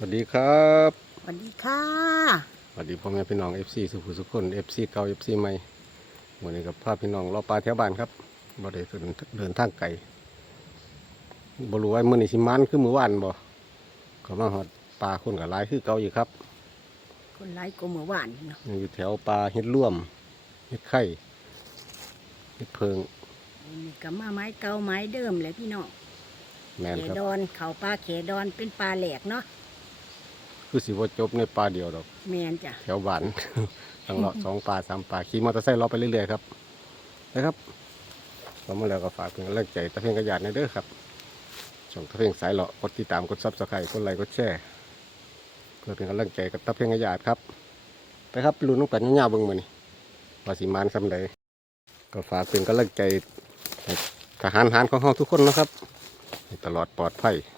สวัสดีครับสวัสดีค่ะสวัสดีพ่อแม่พี่น้อง FC สุขุมสุขคน FC เก่า FC ใหม่วันนี้กับพาพี่น้องรอปลาแถวบ้านครับบ่ได้เดินเดินทางไกลบ่รู้ว่ามื้อนี้สิมันคือมื้อวานบ่ก็มาฮอดปลาคนกับหลายคือเก่าอยู่ครับ คนไร้กลมเมื่อวานเนาะอยู่แถวปลาเฮ็ดร่วมเฮ็ดไข่เฮ็ดเพิงนี่ก็มาไม้เก่าไม้เดิมเลยพี่น้องแม่นเขครับดอนเขาปลาเขดอนเป็นปลาแหลกเนาะ คือสิบ่จบในปลาเดียวดอก แมนจ้ะแถวบ้านทั้งเลาะสองปลาสามปลาขี่มอเตอร์ไซค์เลาะไปเรื่อยๆครับนะครับเรามาแล้วก็ฝากเป็นกำลังใจตะเพียงกระยาดในเด้อครับช่องตะเพียงสายเลาะกดติดตามกดซับสไครต์กดไลค์กดแชร์เพื่อเป็นกำลังใจกับตะเพียงกระยาดครับไปครับลุ้นน้องกันยาวๆเบิ่งมือนี่ว่าสิมานสำใดก็ฝากเป็นกำลังใจให้ทหารหารของเราทุกคนนะครับให้ตลอดปลอดภัยซ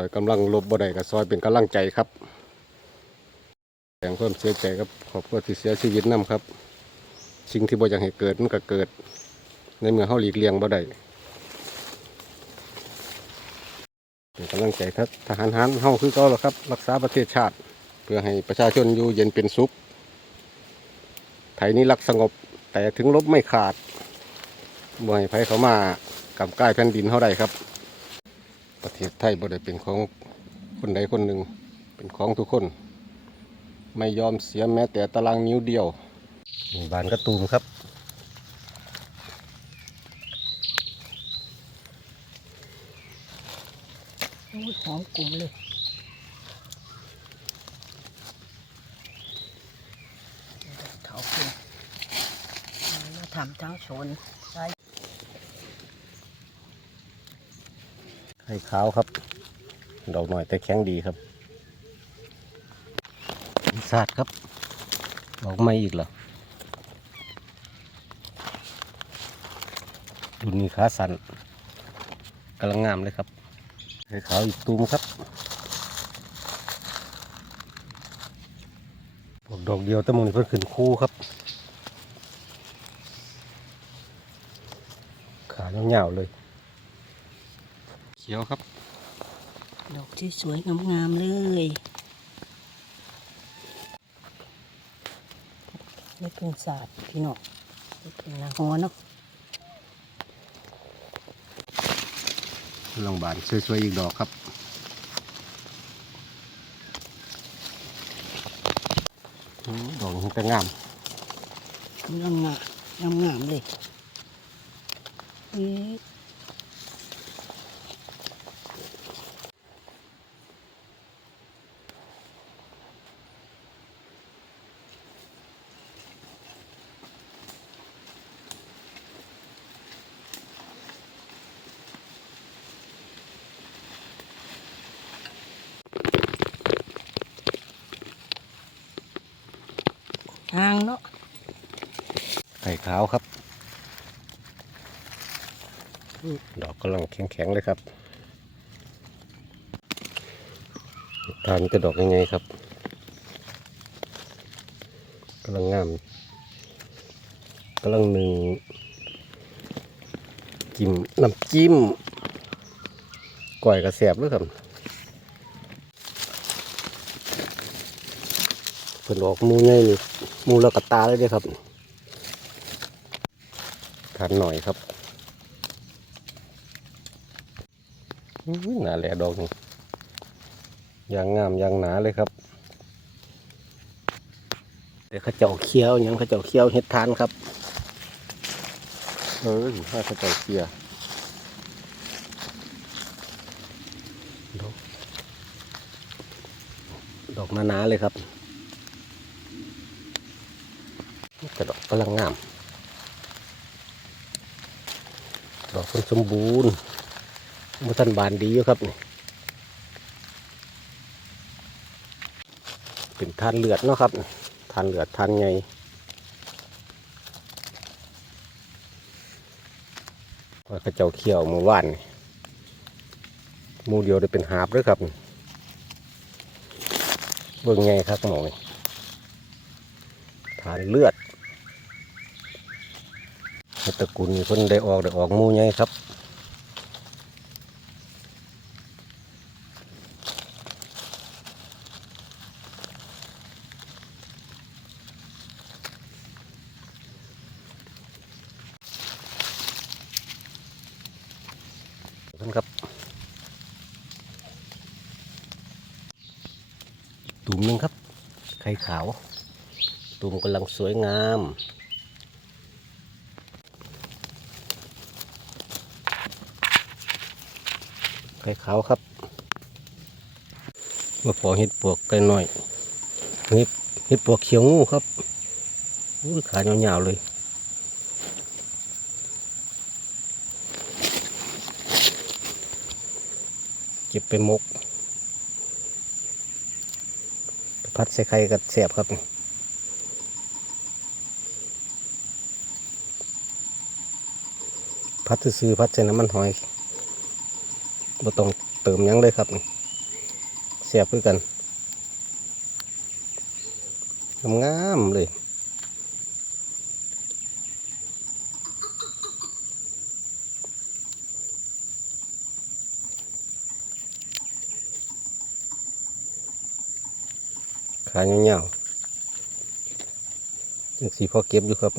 อยกำลังลบบ่ได้ก็ซอยเป็นกำลังใจครับแสดงความเสียใจกับครอบครัวที่เสียชีวิตนํครับ สิ่งที่บ่อยากให้เกิดมันก็เกิด ในเมื่อเฮาหลีกเลี่ยงบ่ได้เป็นกำลังใจทัทหารหารเฮาคือเก่าแล้วครับ รักษาประเทศชาติ เพื่อให้ประชาชนอยู่เย็นเป็นสุข ไทยนี้รักสงบ แต่ถึงลบไม่ขาดบ่ให้ไผเขามากำกายแผ่นดินเฮาได้ครับ ประเทศไทยบ่ได้เป็นของคนใดคนหนึ่งเป็นของทุกคน ไม่ยอมเสียแม้แต่ตารางนิ้วเดียวนี่บานกระตูมครับโอ้ยหอมกลุ่มเลยเถาขึ้นมาทำทั้งชน ใส่ไข่ขาวครับดอกหน่อยแต่แข็งดีครับสาดครับดอกไม้อีกเหรอดุนนี้ขาสันกำลังงามเลยครับไข่ขาวอีกตูมครับดอกเดียวแต่มงนี่เพิ่นขึ้นคู่ครับ ขาเงาวๆเลย ขียวครับ ดอกที่สวยงามๆเลยไม่เป็นศาสตร์พี่น้องไม่เป็นนาฮอเนาะลองบานสวยๆอีกดอกครับอืมดอกนี้ก็งามกำลังงามงามงามๆเลยเอ๊ะทางเนาะ ไข่ขาวครับ ดอกกำลังแข็งๆเลยครับทานจะดอกยังไงครับกำลังงามกำลังหนึ่งจิ้มน้ำจิ้มก่อยกระแสบเลยครับเพิ่นออกมูใหญ่นี่หมูแล้วกระตาเลยเด้ครับ ทานหน่อยครับอื้อหนาแหล่ดอกนี่ยางงามยางหนาเลยครับเดี๋ยวเขาเจ้าเคี้ยวหยังเขาเจ้าเคี้ยวเฮ็ดทานครับเออถ้าเขาเจ้าเคี้ยวดอกดอกหนาๆเลยครับกระดอกกำลังงาม ดอกคนสมบูรณ์มุทันบานดีอยู่ครับนี่เป็นทานเลือดเนาะครับทานเลือดทานไงว่าเขาเจ้าเขียวมู่ว่านมูเดียวได้เป็นหาบด้วยครับ เบิ่งไงครับหมองนี่ทานเลือด ตะกุลนี่เพิ่นได้ออกได้ออกมูไงครับนครับตุ่มนึ่งครับ ไข่ขาว ตุ่มกำลังสวยงาม ไข่ขาวครับมาพอเห็ดปวกไก่หน่อยเห็ดเห็ดปวกเขียวงูครับอุ้ยขายาวๆเลยเก็บไปมกพัดใส่ไข่กับเสียบครับพัดซื้อพัดใส่น้ำมันหอย บ่ต้องเติมยังเลยครับเสียบคือกันงามๆเลยขายเงาวๆจังสีพอเก็บอยู่ครับ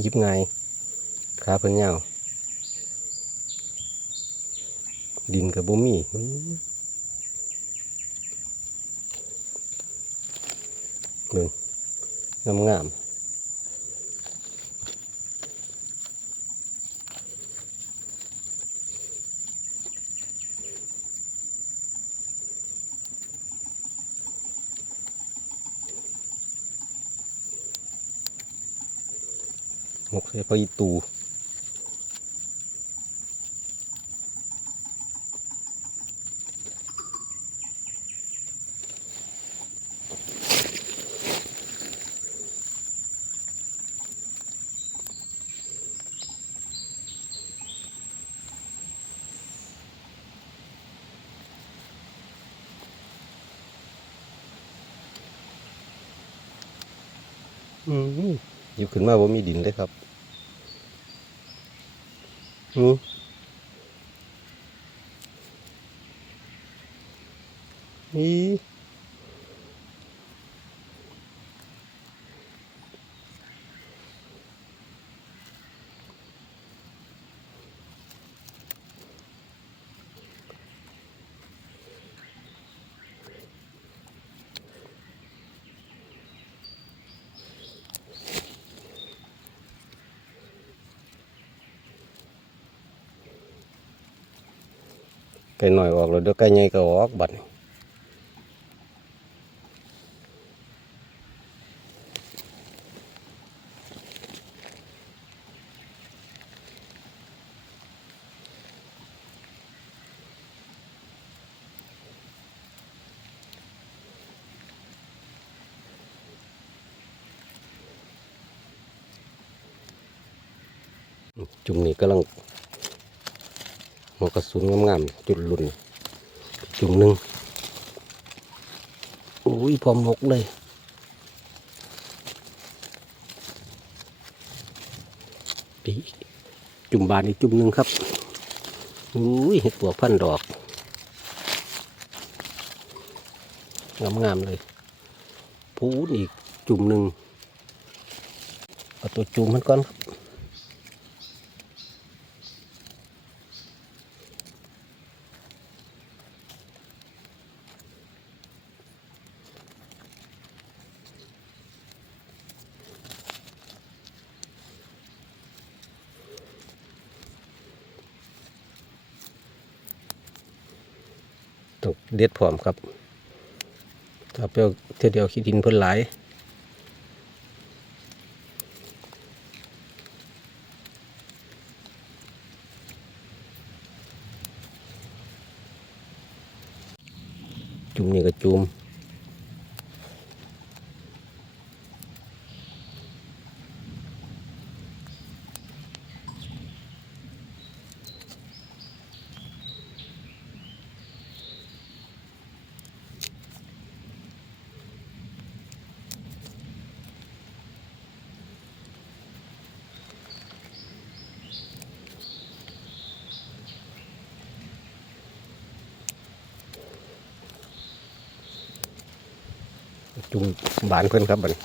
หยิบง่ายขาเพิ่นเงาว ดินกับบ่มีอื้อเบิ่งงามๆหมหกใส่พออีตู อืมหยิบ ขึ้นมาว่ามีดินเลยครับอืมนี่ ไก่หน่อยออกแล้วเดี๋ยวไก่ใหญ่ก็ออกบัดนี้จุ่มนี้กำลัง หัวกระสุนงามๆจุดหลุนจุ่มหนึ่งอุ้ยพร้อมหกเลยปีจุ่มบานอีกจุ่มหนึ่งครับอุ้ยเห็ดปวกพันดอกงามๆเลยพูนอีกจุ่มหนึ่งเอาตัวจุ่มมันก่อนครับ ต้อง เด็ดพร้อมครับถ้าเปรี้ยวเทียวเดียวขี้ดินเพิ่นหลายจุ่มนี่ก็จุ่มานเพิ่นครับบัดนี้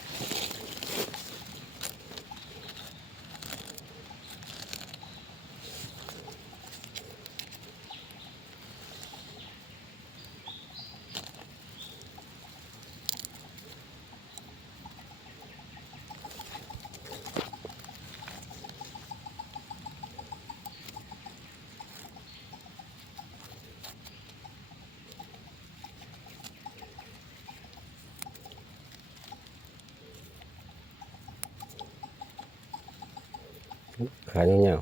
ขายาว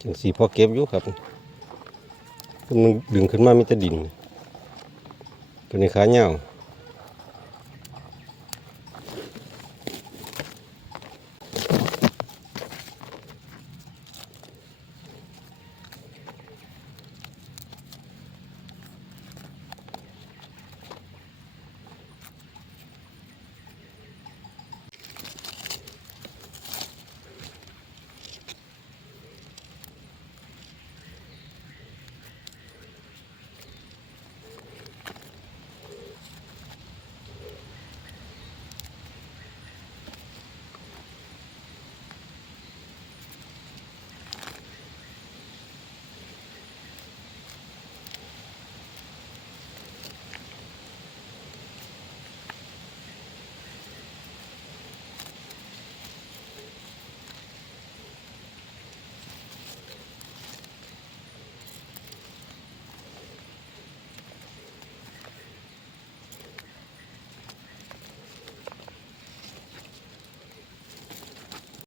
จังสีพอเก็บอยู่ครับมันดึงขึ้นมามีแต่ดินตัวนี้ขาเหี่ยว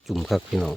จุ่มคักพี่น้อง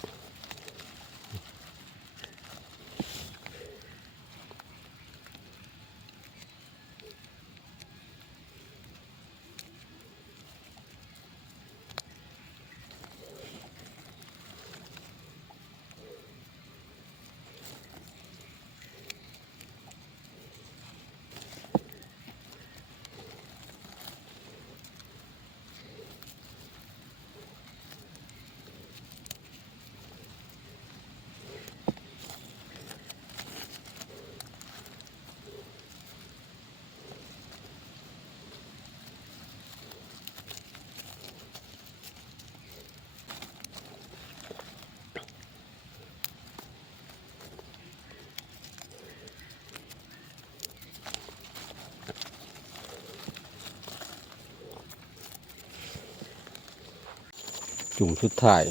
จุ่มสุดท้าย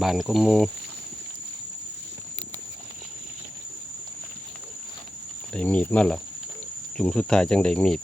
บานก็มูได้มีดมาหรอจุ่มสุดท้ายจังได้มีด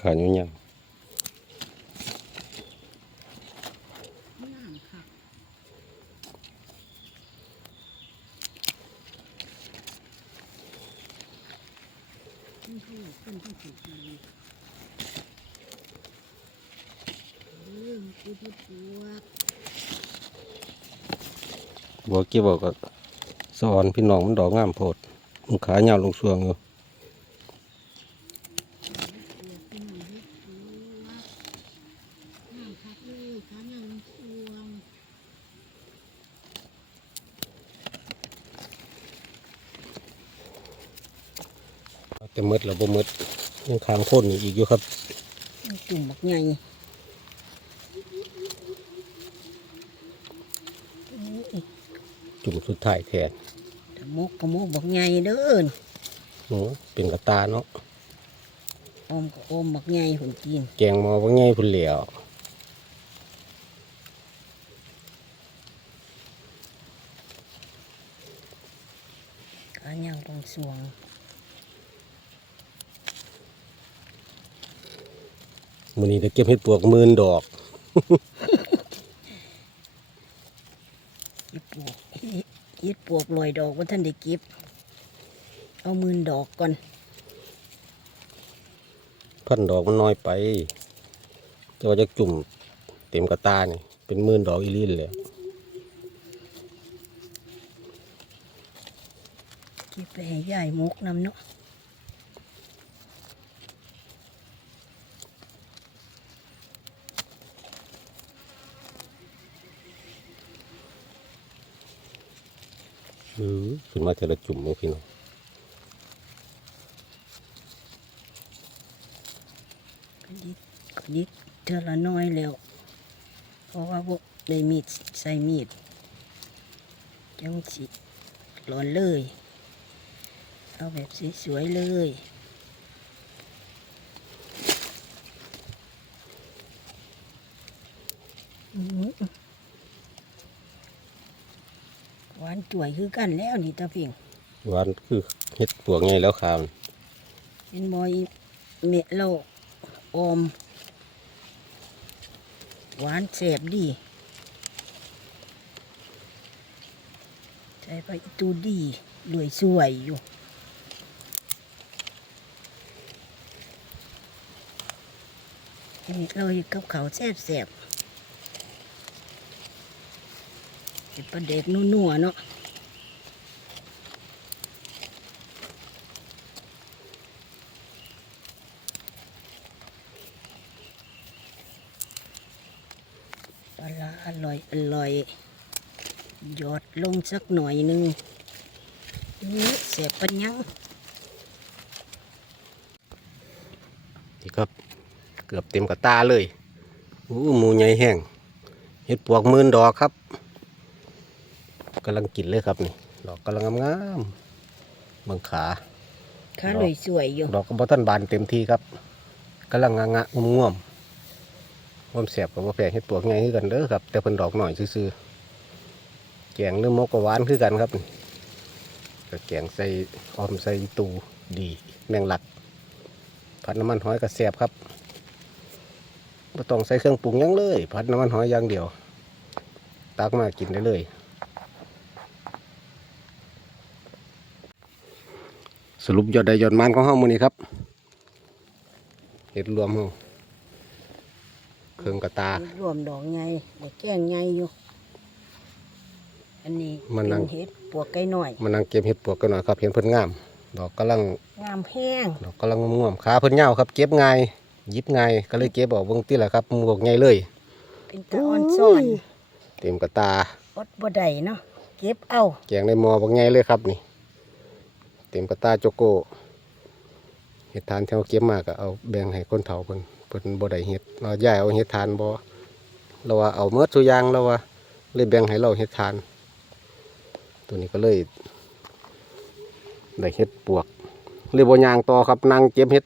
ขาอยู่ยังน้ำค่ะขึ้นที่ขึ้นที่สุดเลยเออมันคือที่ปวบัวเกี่ยวบอกก็สอนพี่น้องมันดอกงามโพดมันขาเหยาวลงช่วงอยู่ ปวดที่มันให้ปวดน้ำคักเลยขาหนังสวง แต่หมดแล้วบ่หมด ยังค้างโคนอยู่อีกอยู่ครับมันจุ่มบักใหญ่จุ่มสุดท้ายแทนแต่มกก็มกบักใหญ่เด้อโอ้เป็นกระตาเนาะอมก็อมบักใหญ่หุ่นกินแกงหมอว่าไงพุ่นเหลียวขาหนังตรงสวง มื้อนี้ได้เก็บเห็ดปวกหมื่นดอกเย็ดปวกเย็ดปวกลอยดอกว่าท่านได้เก็บ เอาหมื่นดอกก่อน พันดอกมันน้อยไปจะว่าจะจุ่มเต็มกระตานี่เป็นหมื่นดอกอีหลีนเลยเก็บไปให้ยายมกนำเนาะ ขึ้นมาแต่ละจุ่มเลยพี่น้องก็ยิดก็ยิดเท่าละน้อยแล้ว เพราะว่าพวกได้มีดใส่มีดจังสิหลอนเลย เอาแบบสวยๆเลยอื้อ หือหวานจ่วยคือกันแล้วนี่ตาเพียงหวานคือเห็ดปวกไงแล้วขาวนี่เป็นบอยเมะเราออม หวานแสบดีใช้ไปอีตูดีรวยสวยอยู่เมะเราเฮ็ดกับเขาวแสบแสบๆ เป็นประเด็กนัวๆเนาะปลาอร่อยอร่อยหยอดลงสักหน่อยนึงนี่เสียปัญญังนี่ครับ เกือบเต็มกระตาเลยอู้หมูใหญ่แห้งเห็ดปวกมื่นดอกครับ กำลังกินเลยครับนี่ดอกกำลังงามๆเมืองขาข้าเลยสวยอยู่ดอกกระบอท่านบานเต็มที่ครับกำลังงะงะงุ่มง่วมๆง่วมแสบกับว่าแพงเห็ดปวกไงคือกันเด้อครับ แต่เพิ่นดอกหน่อยซื่อๆแกงหรือมกกะหวานคือกันครับก็แกงใส่ออมใส่ตูดีแมงลักผัดน้ำมันหอยกระแสบครับไม่ต้องใส่เครื่องปรุงหยังเลย ผัดน้ำมันหอยอย่างเดียว ตักมากินได้เลย สรุปยอดใดยอดมันของเฮามื้อนี้ครับเห็ดรวมเฮาเครื่องกระตารวมดอกไงแต่แก้งไงอยู่ อันนี้มันเป็นั่งนเห็ดปวกไก่หน่อยมานั่งเก็บเห็ดปวกกันหน่อยครับเห็นเพิ่นงาม ดอกกำลังงามแห้งดอกกำลังง่วมๆขาเพิ่นยาวครับเก็บง่ายหยิบง่ายก็เลยเก็บออกเบิ่งติแหละครับหมวกใหญ่เลยเป็นตาอ่อนซ่อนเต็มกระตาอดบ่ได้เนาะเก็บเอาแกงในหม้อบักไงเลยครับนี่ เต็มกระตาโจโก้เห็ดทานที่เราเก็บมากก็เอาแบ่งให้คนเฒ่าเพิ่นเพิ่นบ่ได้เห็ดเราย้ายเอาเห็ดทานบ่เราว่าเอาเมื่อสุยางเราว่าเลยแบ่งให้เราเห็ดทาน ตัวนี้ก็เลยได้เห็ดปวกเลยบ่ยางต่อครับนั่งเก็บเห็ด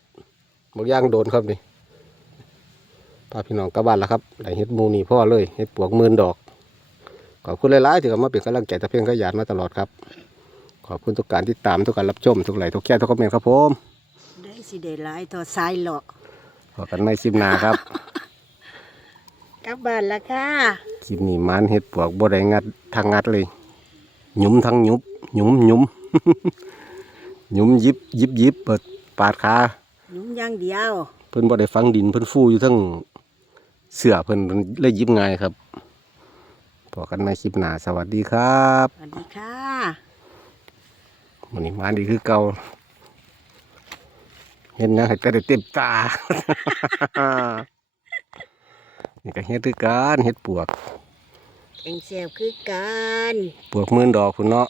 บ่ย่างโดนครับนี่พาพี่น้องกลับบ้านแล้วครับได้เห็ดมูนี่พ่อเลยเห็ดปวกหมื่นดอกขอบคุณหลายๆที่เข้ามาเป็นกำลังใจตะเพียงขยันมาตลอดครับ อบคุณทุกการติดตามทุกการรับชมทุกไลค์ทุกแค่ทุกคอมเมนต์ครับผมได้สิได้หลายต่อสายเลาะพอกันในคลิปหน้าครับกลับบ้านละค่ะคลิปนี้มันเห็ดปวกบ่ได้งัดทางงัดเลยหยุมทั้งหยุบหยุมหยุมหยุมยิบยิบยิบเปิดปาดขาหนุ่มอย่างเดียวเพิ่นบ่ได้ฟังดินเพิ่นฟูอยู่ทั้งเสือเพิ่นเลยยิบง่ายครับพอกันในคลิปหน้าสวัสดีครับ สวัสดีค่ะ วันนี้มาดีคือเก่าเห็นหยังให้แต่ได้เต็มตา นี่ก็เฮ็ดคือกันเฮ็ดปวกแองเซลคือกัน ปวกหมื่นดอกพุ่นเนาะ